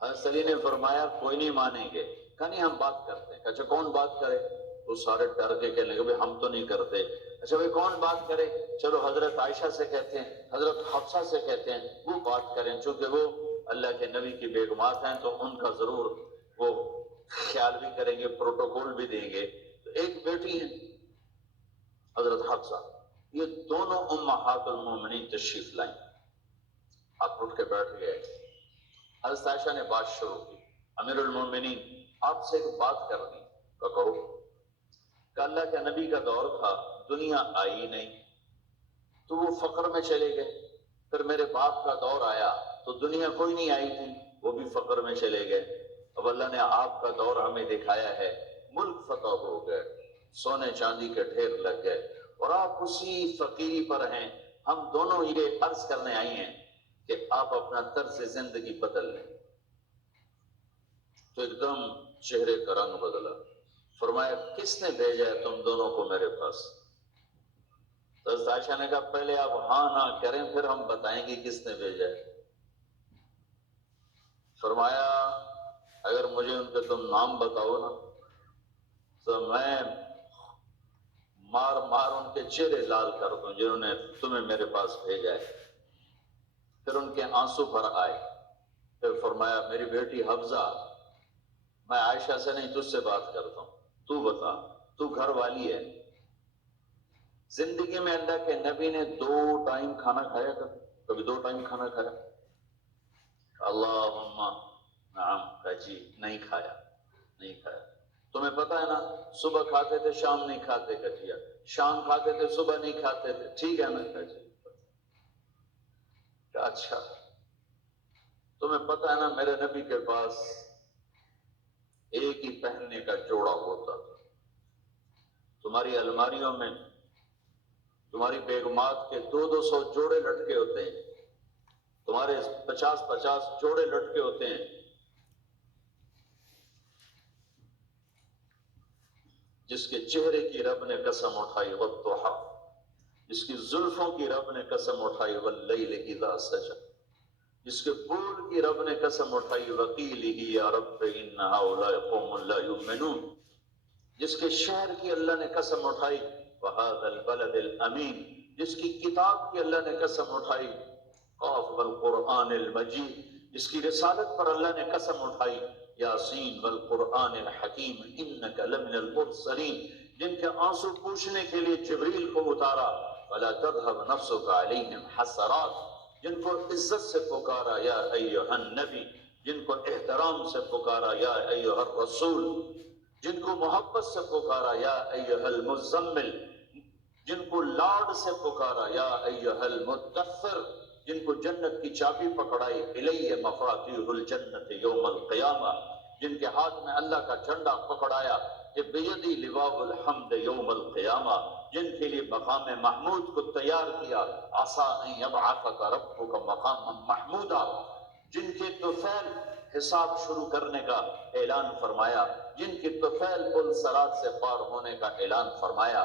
حضرت علی نے فرمایا کوئی نہیں مانیں گے. کہا نہیں ہم بات کرتے ہیں. اچھا کون بات کرے؟ تو سارے ڈر کے کہنے لگے ہم تو نہیں کرتے. اچھا بھائی کون بات کرے؟ چلو حضرت عائشہ سے کہتے ہیں، حضرت حفصہ سے کہتے ہیں وہ بات کریں، چونکہ وہ اللہ کے نبی کی بیگمات ہیں تو ان کا ضرور وہ خیال بھی کریں گے، پروٹوکول بھی دیں گے. تو ایک بیٹی ہیں حضرت حفصہ، یہ دونوں امہات المومنین تشریف لائیں. آپ اٹھ کے بیٹھ گئے. حضرت عائشہ نے بات شروع کی، امیر المومنین آپ سے ایک بات کرنی. کہو. کہ اللہ کے نبی کا دور تھا، دنیا آئی نہیں تو وہ فقر میں چلے گئے. پھر میرے باپ کا دور آیا تو دنیا کوئی نہیں آئی تھی، وہ بھی فقر میں چلے گئے. اب اللہ نے آپ کا دور ہمیں دکھایا ہے، ملک فتح ہو گئے، سونے چاندی کے ڈھیر لگ گئے اور آپ اسی فقیری پر ہیں. ہم دونوں یہ عرض کرنے آئی ہیں کہ آپ اپنا طرز زندگی بدل لیں. تو ایک دم چہرے کا رنگ بدلا. فرمایا کس نے بھیجا ہے تم دونوں کو میرے پاس؟ حضرت عائشہ نے کہا پہلے آپ ہاں نہ کریں پھر ہم بتائیں گے کس نے بھیجا ہے. فرمایا اگر مجھے ان کے تم نام بتاؤ نا تو میں مار مار ان کے چہرے لال کر دوں جنہوں نے تمہیں میرے پاس بھیجا ہے. پھر ان کے آنسو بھر آئے. پھر فرمایا میری بیٹی حفصہ، میں عائشہ سے نہیں تجھ سے بات کرتا ہوں، تو بتا، تو گھر والی ہے. زندگی میں اللہ کے نبی نے 2 ٹائم کھانا کھایا؟ کبھی 2 ٹائم کھانا کھایا؟ اللہم نعم. کہا جی نہیں کھایا، نہیں کھایا. تمہیں پتہ ہے نا صبح کھاتے تھے شام نہیں کھاتے. کہا شام کھاتے تھے صبح نہیں کھاتے تھے. ٹھیک ہے نا؟ کہا جی. کہا اچھا تمہیں پتہ ہے نا میرے نبی کے پاس ایک ہی پہننے کا جوڑا ہوتا تھا. تمہاری الماریوں میں تمہاری بیگمات کے 200 جوڑے لٹکے ہوتے ہیں، تمہارے 50 جوڑے لٹکے ہوتے ہیں. جس کے چہرے کی رب نے قسم اٹھائی والضحی، جس کی زلفوں کی رب نے قسم اٹھائی واللیل اذا سجا، جس کے بول کی رب نے قسم اٹھائی وقیلہ یا رب ان ہؤلاء قوم لا یؤمنون، جس کے شہر کی اللہ نے قسم اٹھائی وہذا البلد الامین، جس کی کتاب کی اللہ نے قسم اٹھائی قاف والقرآن المجید، جس کی رسالت پر اللہ نے قسم اٹھائی یاسین والقرآن الحکیم انک لمن المرسلین، جن کے آنسو پوچھنے کے لیے جبریل کو اتارا ولا تذهب نفسك علیہم حسرات، جن کو عزت سے پکارا یا ایھا النبی، جن کو احترام سے پکارا یا ایھا الرسول، جن کو محبت سے پکارا یا ایھا المزمل، جن کو لاڈ سے پکارا یا ایھا المدثر، جن کو جنت کی چابی پکڑائی الی مفاتیح الجنت یوم القیامہ، جن کے ہاتھ میں اللہ کا جھنڈا پکڑایا کہ بیدی لواء الحمد یوم القیامہ، جن کے لیے مقام محمود کو تیار کیا عسیٰ ان یبعثک ربک مقاما محمودا، جن کے طفیل حساب شروع کرنے کا اعلان فرمایا، جن کے طفیل پل صراط سے پار ہونے کا اعلان فرمایا،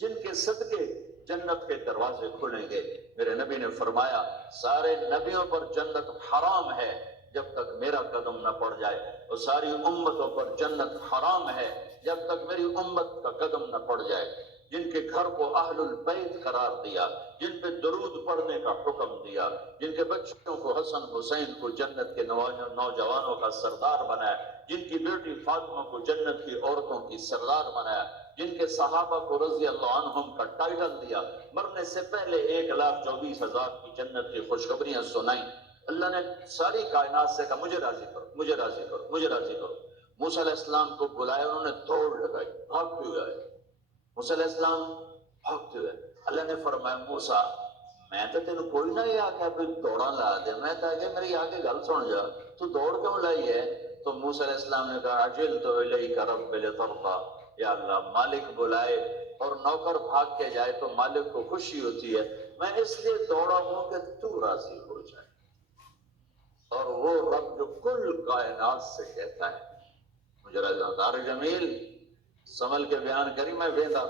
جن کے صدقے جنت کے دروازے کھلیں گے. میرے نبی نے فرمایا سارے نبیوں پر جنت حرام ہے جب تک میرا قدم نہ پڑ جائے، اور ساری امتوں پر جنت حرام ہے جب تک میری امت کا قدم نہ پڑ جائے. جن کے گھر کو اہل البیت قرار دیا، جن پہ درود پڑھنے کا حکم دیا، جن کے بچوں کو حسن حسین کو جنت کے نوجوانوں کا سردار بنایا، جن کی بیٹی فاطمہ کو جنت کی عورتوں کی سردار بنایا، جن کے صحابہ کو رضی اللہ عنہم کا ٹائٹل دیا، مرنے سے پہلے 1,24,000 کی جنت کی خوشخبریاں سنائیں. اللہ نے ساری کائنات سے کہا مجھے راضی کرو، مجھے راضی کرو، مجھے راضی کرو. موسیٰ علیہ السلام کو بلایا، انہوں نے دوڑ لگائی، بھاگتے ہوئے آئے. موسیٰ علیہ السلام بھاگتے ہوئے، اللہ نے فرمایا موسیٰ میں تو تینوں کوئی نہ یہ آکھا پھر دوڑا لا دے، میں تو آگے میری آگے گل سن جا، تو دوڑ کیوں لائی ہے؟ تو موسیٰ علیہ السلام نے کہا عجلت الیک رب لترضی، یا اللہ مالک بلائے اور نوکر بھاگ کے جائے تو مالک کو خوشی ہوتی ہے، میں اس لیے دوڑا ہوں کہ تو راضی ہو جائے. اور وہ رب جو کل کائنات سے کہتا ہے مجھے راضی. دار جمیل سنبھل کے بیان کری میں ویندا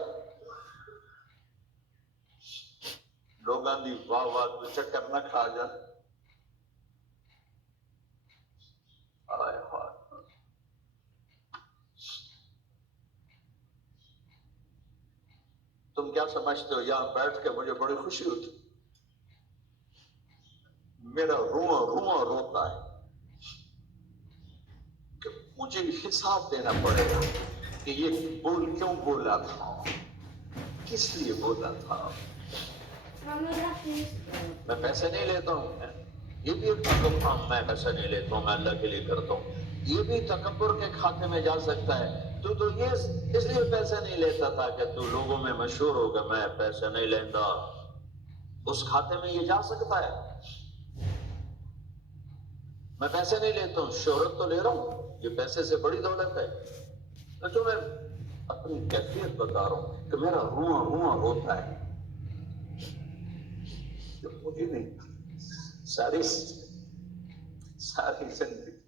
لوگاں دی واہ واہ تو چکر نہ کھا جا. کیا سمجھتے ہو یہاں بیٹھ کے مجھے بڑی خوشی ہوتی، میرا رواں رواں روتا ہے کہ مجھے حساب دینا پڑے گا کہ یہ بول کیوں بولا تھا، کس لیے بولا تھا۔ میں پیسے نہیں لیتا ہوں، یہ بھی ایک تکبر، میں پیسے نہیں لیتا ہوں، میں اللہ کے لیے کرتا ہوں، یہ بھی تکبر کے کھاتے میں جا سکتا ہے۔ تو یہ اس لیے پیسے نہیں لیتا تھا کہ تو لوگوں میں مشہور ہوگا، میں پیسے نہیں لیتا، اس کھاتے میں یہ جا سکتا ہے۔ میں پیسے نہیں لیتا ہوں، شہرت تو لے رہا ہوں، یہ پیسے سے بڑی دولت ہے۔ تو میں اپنی کیفیت بتا رہا ہوں کہ میرا رواں رواں روتا ہے کہ مجھے نہیں، ساری زندگی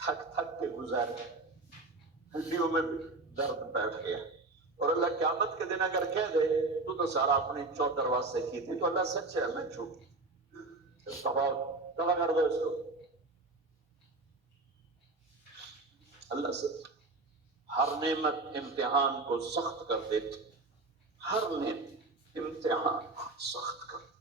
تھک تھک کے گزارے، ہڈیوں میں بھی درد بیٹھ گیا، اور اللہ قیامت کے دن اگر کہہ دے تو سارا اپنی چودر واسطے کی تھی، تو اللہ سچ ہے، میں جھوٹ، تباہ کر دو اس کو۔ اللہ سے ہر نعمت امتحان کو سخت کر دیتی، ہر نعمت امتحان کو سخت کر دیتی۔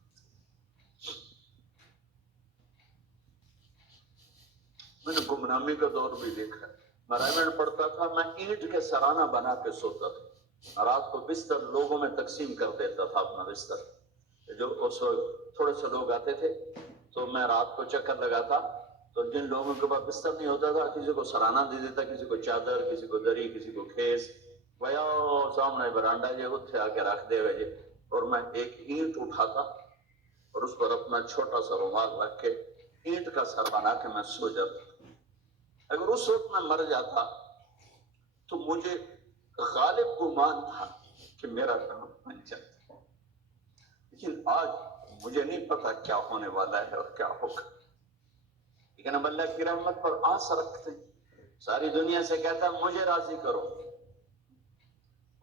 میں نے گمنامی کا دور بھی دیکھا، میں رائمنڈ پڑھتا تھا، میں اینٹ کے سرانہ بنا کے سوتا تھا، رات کو بستر لوگوں میں تقسیم کر دیتا تھا اپنا بستر، جو اس وقت تھوڑے سے لوگ آتے تھے تو میں رات کو چکر لگاتا، تو جن لوگوں کے پاس بستر نہیں ہوتا تھا کسی کو سرانہ دے دیتا، کسی کو چادر، کسی کو دری، کسی کو کھیس، ویا سامنے برانڈا جی اتھے آ کے رکھ دے گا جی، اور میں ایک اینٹ اٹھاتا اور اس پر اپنا چھوٹا سا رومال رکھ کے اینٹ کا سر بنا کے میں سو جاتا۔ اگر اس وقت میں مر جاتا تو مجھے غالب گمان تھا کہ میرا کام بن جاتا، لیکن آج مجھے نہیں پتا کیا ہونے والا ہے اور کیا ہوگا، لیکن ہم اللہ کی رحمت پر آس رکھتے ہیں۔ ساری دنیا سے کہتا ہے مجھے راضی کرو،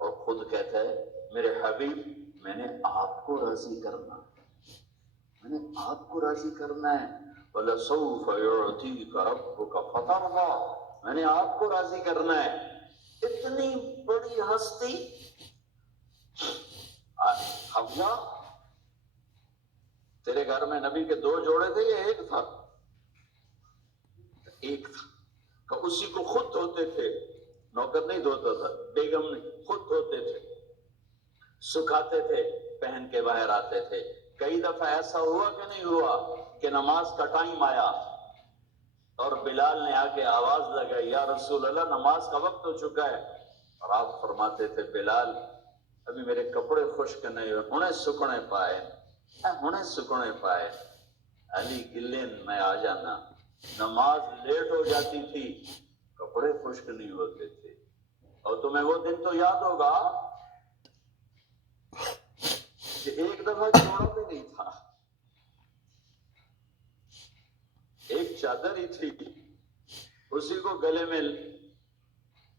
اور خود کہتا ہے میرے حبیب میں نے آپ کو راضی کرنا ہے، میں نے آپ کو راضی کرنا ہے، وَلَسَوْفَ يُعْطِيكَ رَبُّكَ فَتَرْضَىٰ، میں نے آپ کو راضی کرنا ہے۔ اتنی بڑی ہستی، حمزہ تیرے گھر میں نبی کے 2 جوڑے تھے یا ایک تھا؟ ایک تھا، کہ اسی کو خود دھوتے تھے، نوکر نہیں دھوتا تھا، بیگم نہیں، خود دھوتے تھے، سکھاتے تھے، پہن کے باہر آتے تھے۔ کئی دفعہ ایسا ہوا کہ نہیں ہوا کہ نماز کا ٹائم آیا اور بلال نے آ کے آواز لگائی یا رسول اللہ نماز کا وقت ہو چکا ہے، اور آپ فرماتے تھے بلال ابھی میرے کپڑے خشک نہیں ہوئے، انہیں سکنے پائے، انہیں سکنے پائے، علی گلین میں آ جانا۔ نماز لیٹ ہو جاتی تھی، کپڑے خشک نہیں ہوتے تھے، اور تمہیں وہ دن تو یاد ہوگا کہ ایک دفعہ جوڑا بھی نہیں تھا، ایک چادر ہی تھی، اسی کو گلے میں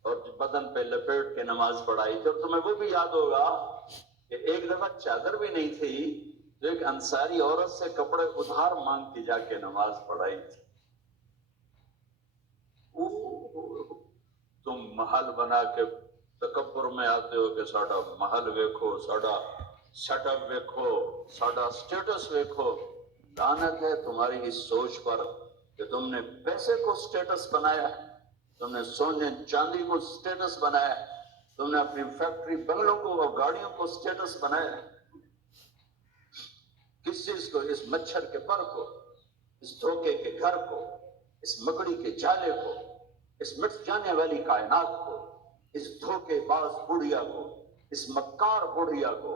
اور بدن پہ لپیٹ کے نماز پڑھائی تھی، اور تمہیں وہ بھی یاد ہوگا کہ ایک دفعہ چادر بھی نہیں تھی، جو ایک انصاری عورت سے کپڑے ادھار مانگ کے جا کے نماز پڑھائی تھی۔ تم محل بنا کے تکبر میں آتے ہو کہ ساڈا محل ویکھو، ساڈا سیٹ اپ ویکھو، ساڈا سٹیٹس ویکھو۔ لعنت ہے تمہاری اس سوچ پر کہ تم نے پیسے کو سٹیٹس بنایا ہے، تم نے سونے چاندی کو سٹیٹس بنایا ہے، تم نے اپنی فیکٹری بنگلوں کو اور گاڑیوں کو سٹیٹس بنایا ہے۔ کس چیز کو؟ اس مچھر کے پر کو، اس دھوکے کے گھر کو، اس مکڑی کے جالے کو، اس مٹ جانے والی کائنات کو، اس دھوکے باز بڑھیا کو، اس مکار بڑھیا کو،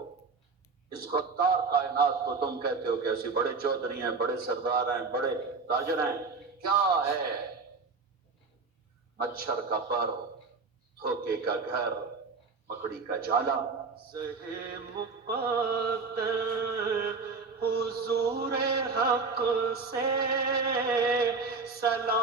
اس غدار کائنات کو تم کہتے ہو کہ ایسی بڑے چودھری ہیں، بڑے سردار ہیں، بڑے تاجر ہیں۔ کیا ہے؟ مچھر کا پر، دھوکے کا گھر، مکڑی کا جالا۔ زہے مقدر حضور حق سے سلام